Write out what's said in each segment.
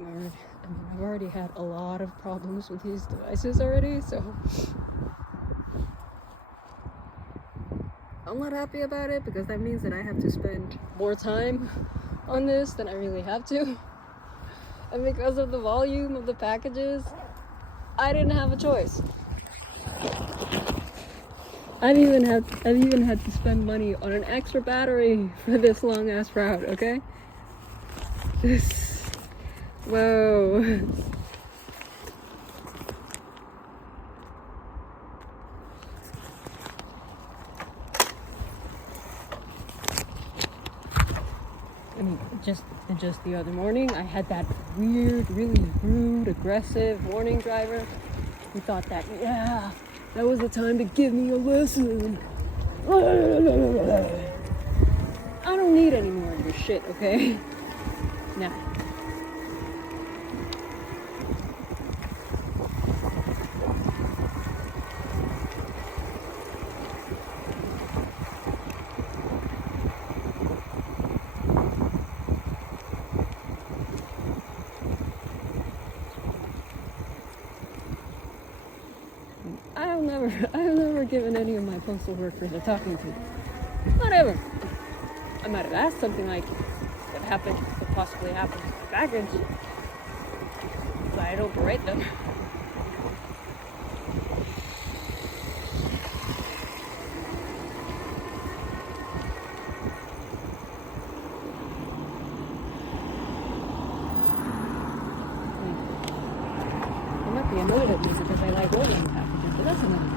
I've already had a lot of problems with these devices already, so I'm not happy about it because that means that I have to spend more time on this than I really have to. And because of the volume of the packages, I didn't have a choice. I've even had to spend money on an extra battery for this long ass route, okay? Whoa. I mean, just the other morning, I had that weird, really rude, aggressive warning driver who thought that, yeah, that was the time to give me a lesson. I don't need any more of your shit, okay? Nah. I've never given any of my postal workers a talking to. Not ever. I might have asked something like, what possibly happened to my package, but I don't berate them. I might be annoyed at me because I like ordering packages, but that's another thing.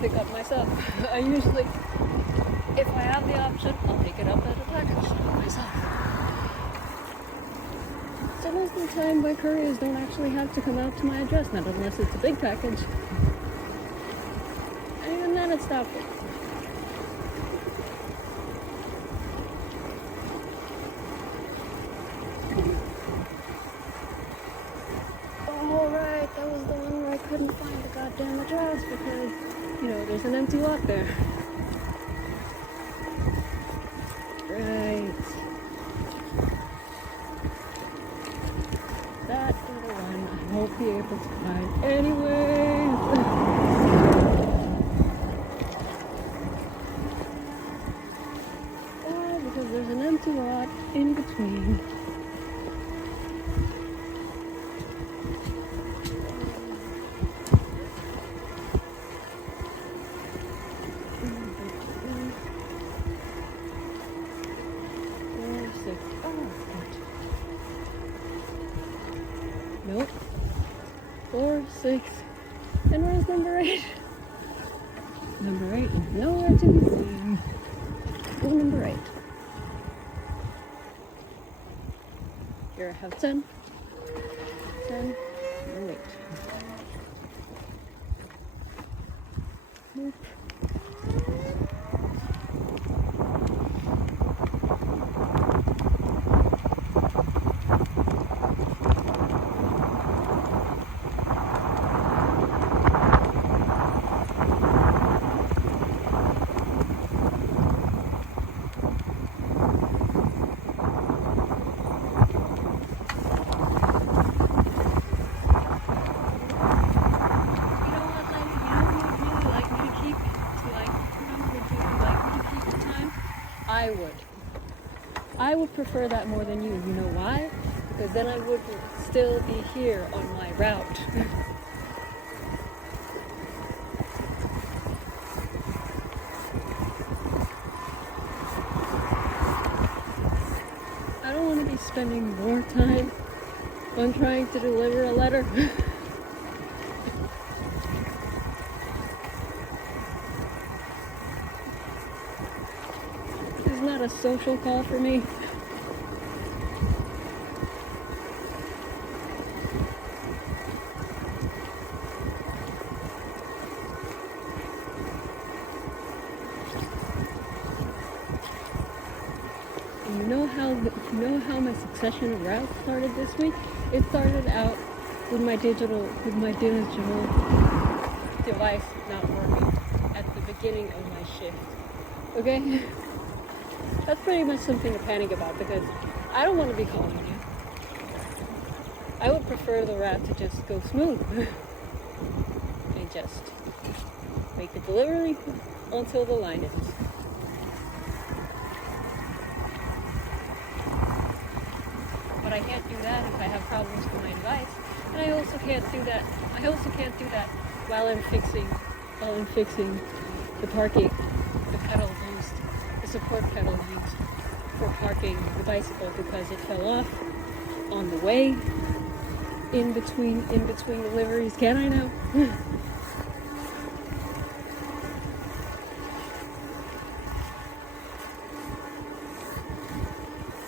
Pick up myself. I usually, if I have the option, I'll pick it up at a package shop myself. So most of the time, my couriers don't actually have to come out to my address, not unless it's a big package. And even then, it's doubtful. Oh, right, that was the one where I couldn't find the goddamn address because, you know, there's an empty lot there. It's fine anyways. Why? Because there's an empty lot in between. Nope. 4, 6. And where's number 8? Number 8 is nowhere to be seen. Oh, number 8. Here I have 10. 10 and 8. Nope. I would prefer that more than you. You know why? Because then I would still be here on my route. I don't want to be spending more time on trying to deliver a letter. It's not a social call for me. You know how my succession of routes started this week? It started out with my digital device not working at the beginning of my shift. Okay? That's pretty much something to panic about because I don't want to be calling you. I would prefer the route to just go smooth and just make the delivery until the line is. But I can't do that if I have problems with my device. And I also can't do that while I'm fixing the parking, the pedal used, the support pedal used for parking the bicycle because it fell off on the way in between deliveries. Can I now?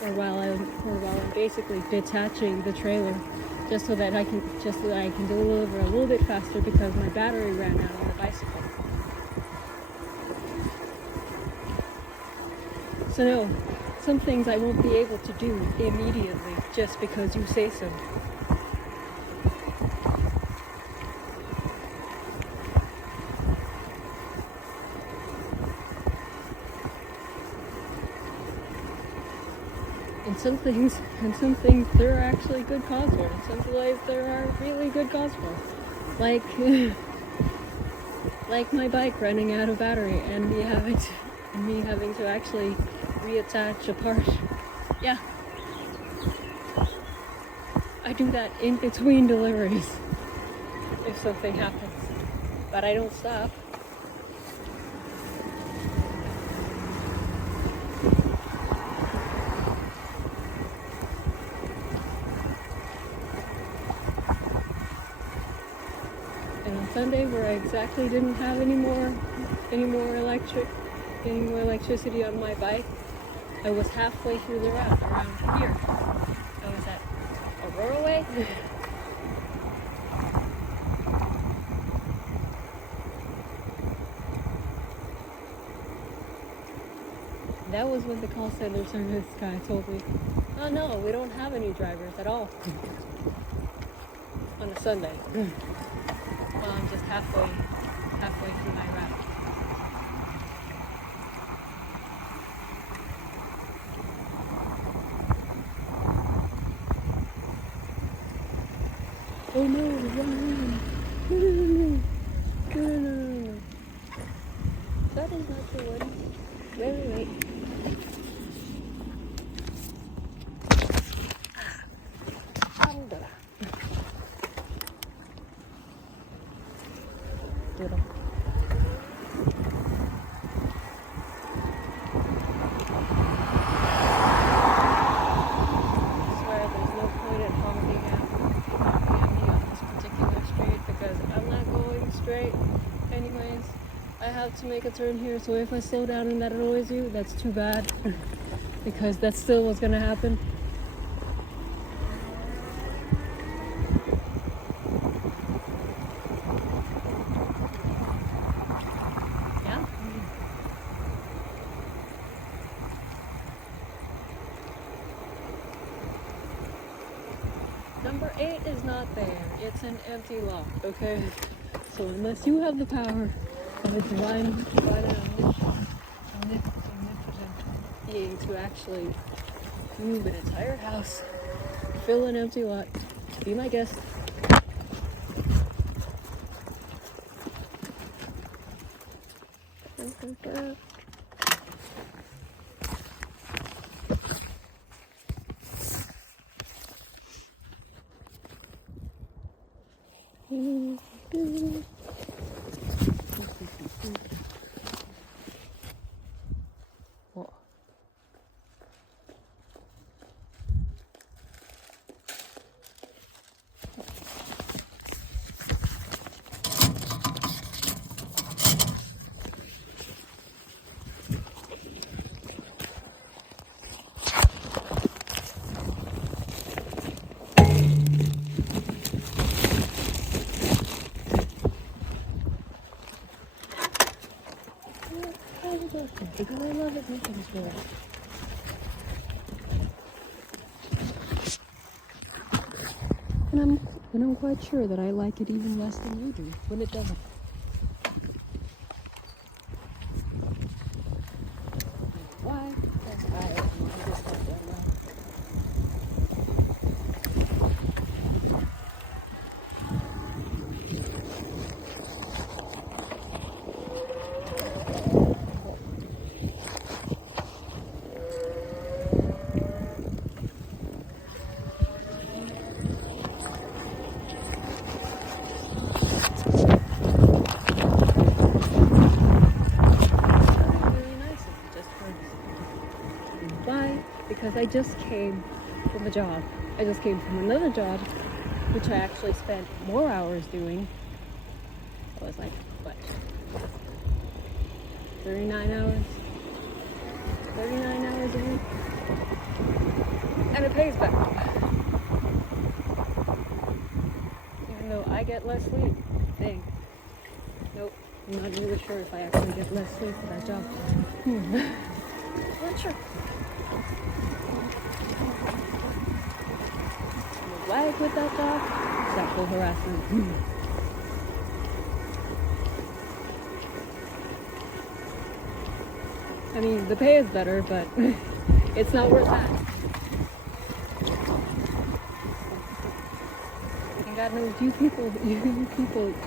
Or while I'm basically detaching the trailer just so that I can deliver a little bit faster because my battery ran out on the bicycle. So no, some things I won't be able to do immediately just because you say so. And some things there are actually good cause for. And some delays there are really good cause for. Like my bike running out of battery and me having to actually reattach a part. Yeah. I do that in between deliveries if something happens. But I don't stop. Sunday, where I exactly didn't have any more electricity on my bike, I was halfway through the route around here. I was at Aurora Way. That was when the call center service guy told me, "Oh no, we don't have any drivers at all on a Sunday." Well, I'm just halfway through my route. Oh no, run! No, no, no, no. No, no, no, no, no. That is not the one. Wait. Allora. Doodle. I swear there's no point in honking at me on this particular street because I'm not going straight. Anyways, I have to make a turn here, so if I slow down and that annoys you, that's too bad. Because that's still what's gonna happen. Yeah. Number 8 is not there. It's an empty lot, okay? So unless you have the power of a divine and omnipotent being to actually move an entire house, fill an empty lot, be my guest. What? Because I love it making this world. And I'm quite sure that I like it even less than you do when it doesn't. Why? Because I just don't know. Because I just came from a job. I just came from another job, which I actually spent more hours doing. I was like, what? 39 hours? 39 hours a week? And it pays better. Even though I get less sleep. Dang. Nope. I'm not really sure if I actually get less sleep for that job. Not sure. Wag with that job, sexual harassment. I mean, the pay is better, but it's not worth that. And God knows you people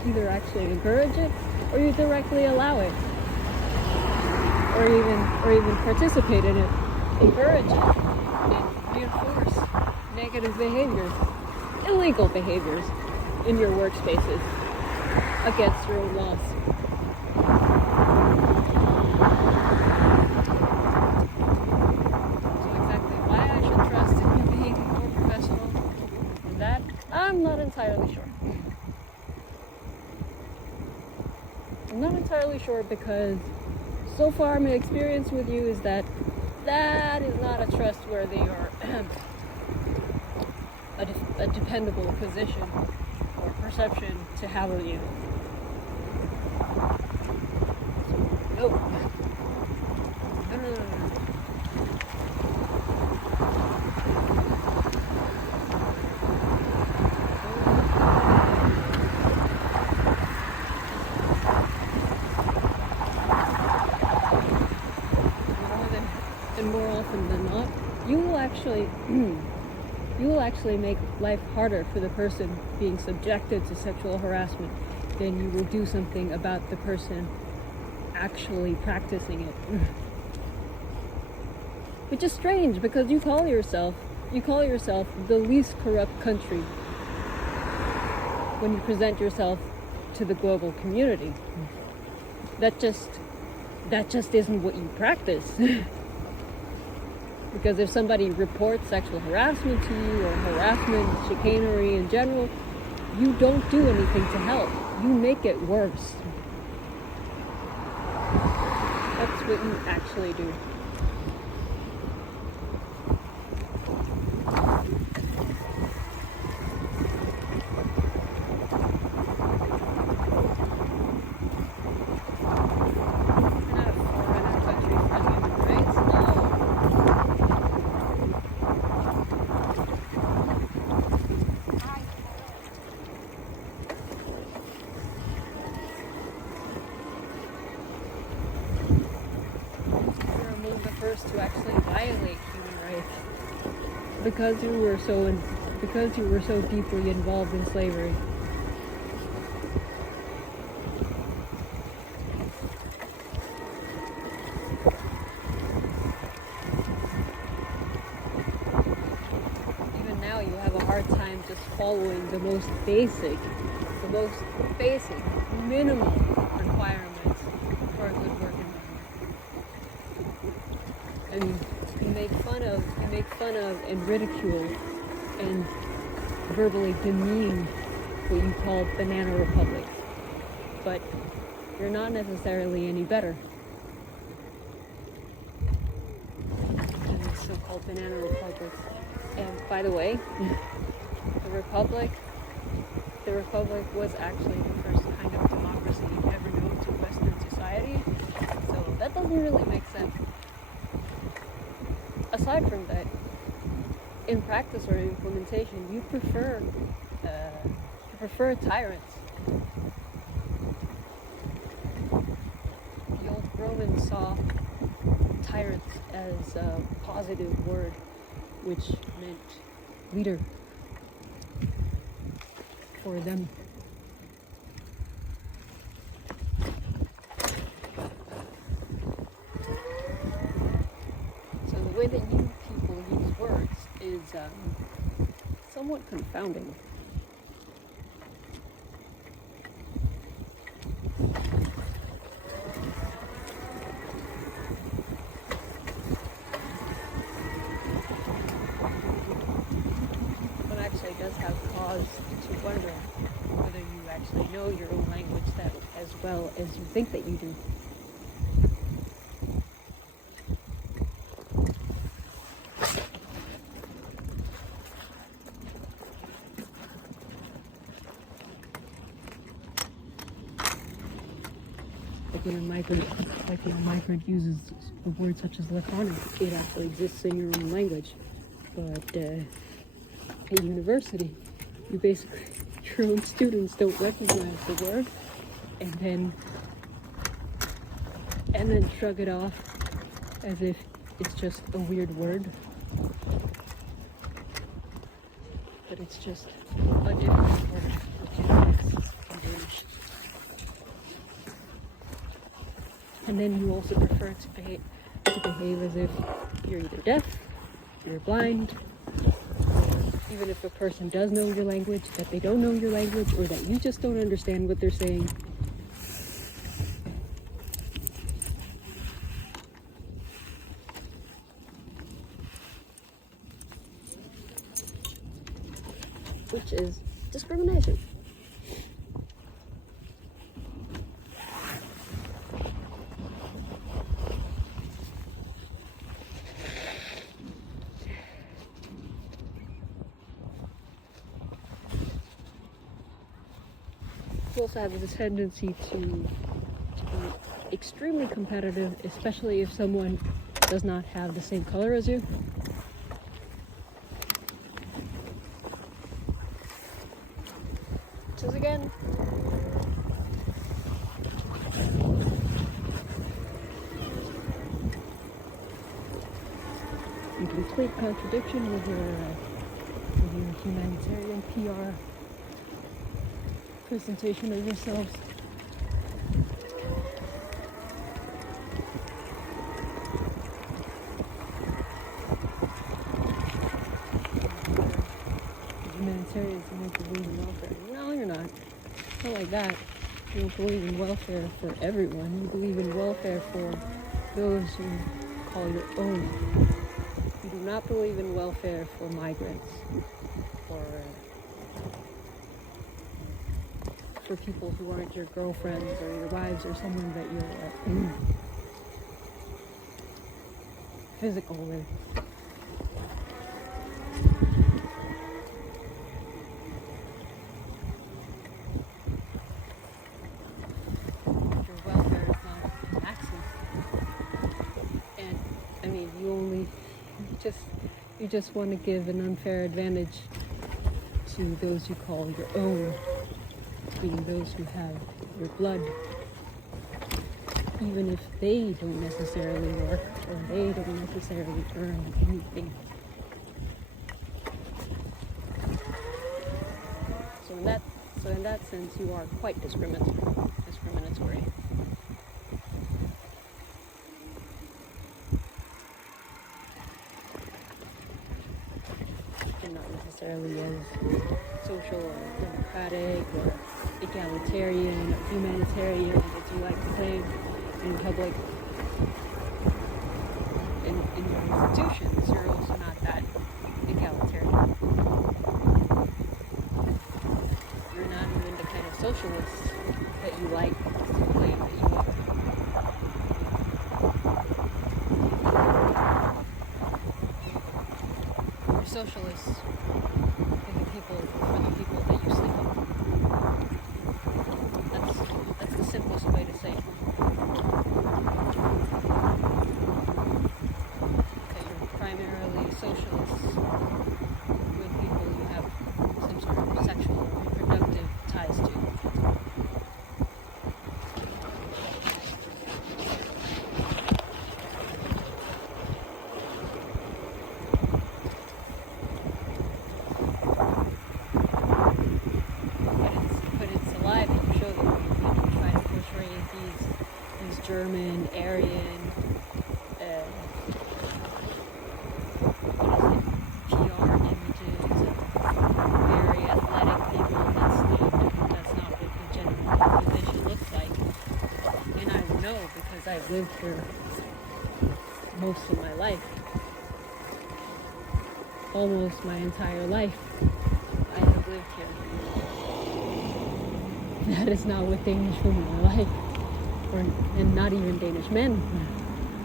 either actually encourage it or you directly allow it, or even participate in it, encourage it, and reinforce negative behaviors, illegal behaviors in your workspaces against your own laws. So exactly why I should trust in you being more professional than that, I'm not entirely sure. I'm not entirely sure because so far my experience with you is that is not a trustworthy or a dependable position or perception to have of you. So, no. More than more often than not, you will actually you will actually make life harder for the person being subjected to sexual harassment than you will do something about the person actually practicing it. Which is strange, because you call yourself the least corrupt country when you present yourself to the global community. That just isn't what you practice. Because if somebody reports sexual harassment to you, or harassment, chicanery in general, you don't do anything to help. You make it worse. That's what you actually do. To actually violate human rights because you were so deeply involved in slavery. Even now you have a hard time just following the most basic minimum requirements for a good work environment. And you make fun of and ridicule and verbally demean what you call banana republics. But you're not necessarily any better than the so-called banana republics. And by the way, the republic was actually the first kind of democracy ever known to Western society. So that doesn't really make sense. Aside from that, in practice or implementation, you prefer tyrants. The old Romans saw tyrants as a positive word, which meant leader for them. So the way that you people use words is somewhat confounding. One actually does have cause to wonder whether you actually know your own language that as well as you think that you do. When a migrant uses a word such as laconic, it actually exists in your own language. But at university, you basically, your own students don't recognize the word, and then shrug it off as if it's just a weird word. But it's just a different word which exists in English. And then you also prefer to behave as if you're either deaf, you're blind, or even if a person does know your language, that they don't know your language, or that you just don't understand what they're saying. Which is discrimination. You also have this tendency to be extremely competitive, especially if someone does not have the same color as you. Which is again in complete contradiction with your humanitarian PR presentation of yourselves. Humanitarians don't believe in welfare. No, you're not. Not like that. You don't believe in welfare for everyone. You believe in welfare for those you call your own. You do not believe in welfare for migrants or for people who aren't your girlfriends or your wives or someone that you're physical with. Your welfare is not access. And I mean, you just want to give an unfair advantage to those you call your own, being those who have your blood, even if they don't necessarily work or they don't necessarily earn anything. So in that sense, you are quite discriminatory. And not necessarily as social or democratic or egalitarian or humanitarian as you like to say in public. In your institutions, you're also not that egalitarian. You're not even the kind of socialist that you like to claim that you are. You're socialists for the people that you sleep with. That's the simplest way to say it. That you're primarily socialists with people you have some sort of sexual or reproductive ties to. But it's a lie that you show them. You try to portray these German, Aryan, PR images of very athletic people. That's not what the general population looks like. And I know because I've lived here most of my life. Almost my entire life, I have lived here. That is not what Danish women are like, and not even Danish men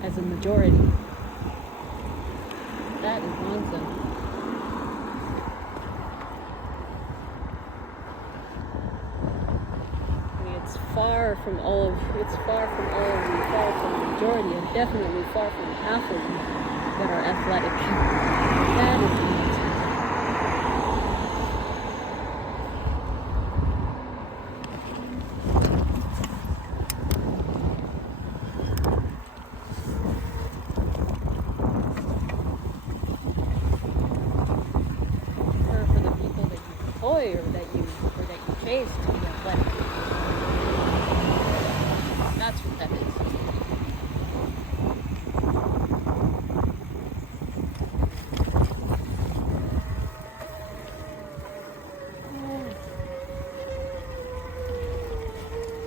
as a majority. That is nonsense. I mean, it's far from the majority, and definitely far from half of you that are athletic. That is nonsense. For the people that you employ or that you chase to be athletic. That's what that is.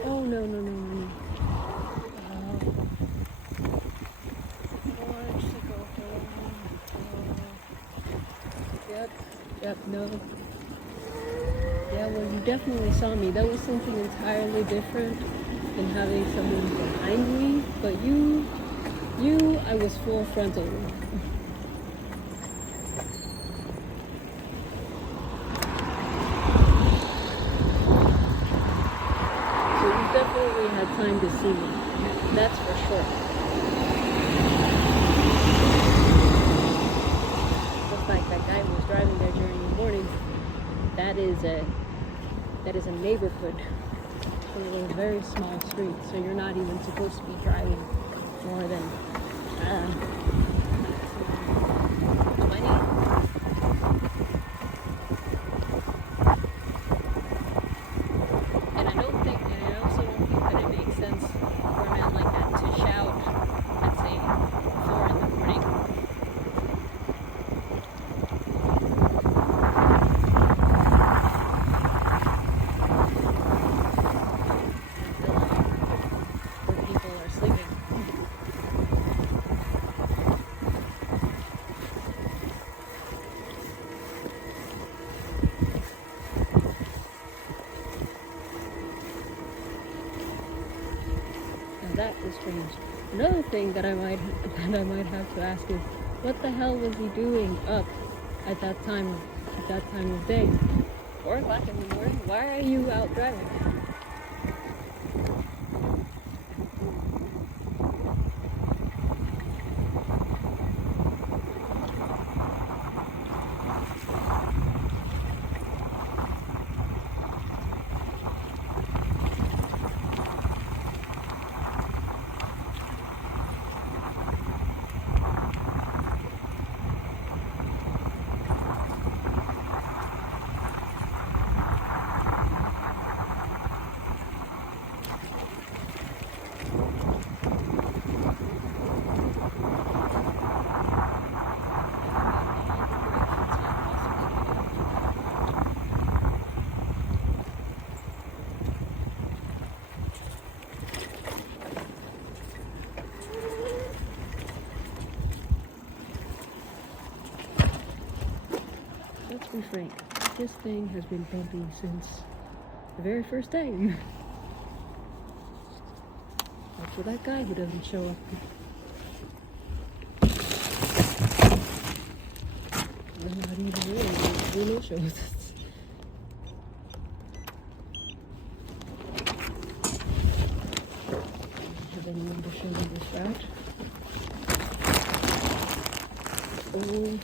Oh no. Yep, no. Yeah, well, you definitely saw me. That was something entirely different than having someone behind me. But I was full frontal. So you definitely had time to see me. That's for sure. Looks like that guy who was driving there during the morning. That is a neighborhood. One of those very small streets. So you're not even supposed to be driving more than 20. Another thing that I might have to ask is, what the hell was he doing up at that time of day? 4 o'clock in the morning? Why are you out driving? Let's be frank, this thing has been bumpy since the very first time. Like for that guy who doesn't show up. We're not even really who no shows. Have anyone to show me this route? Oh.